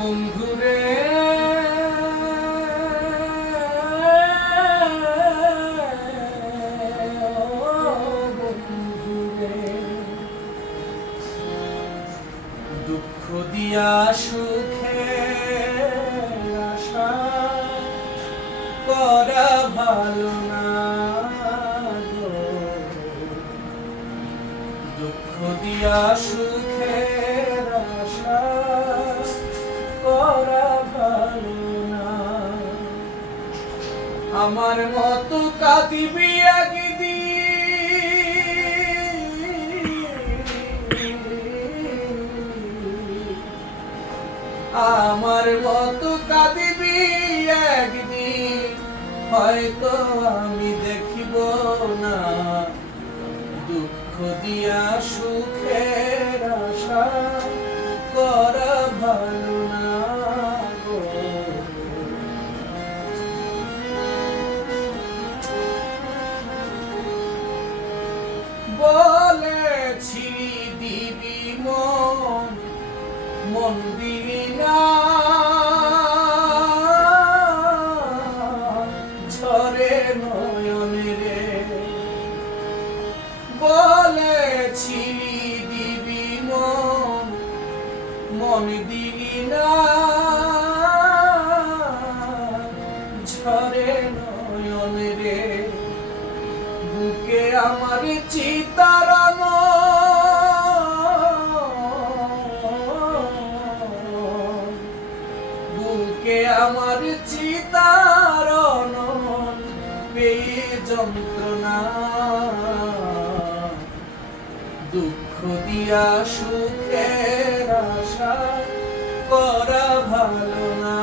বন্ধুরে দুঃখ দিয়া সুখের আশা করা ভালো না গো। দুঃখ দিয়া সুখের আশা করা ভালো না। আমার মতো কাঁদিবি আমার মতো কাঁদিবি একদিন, হয়তো আমি দেখিব না। দুঃখ দিয়া সুখের আশা করা ভালো না গো। বলেছি দিবি মন, মন দিলি না। ঝরে নয়নে রে বলেছি দিবি মন, মন দিলি না। ঝরে নয়নে রে বুকে আমার চিতারণ, বুকে আমার চিতারণ পেয়ে যন্ত্রণা। দুঃখ দিয়া সুখের আশা করা ভালো না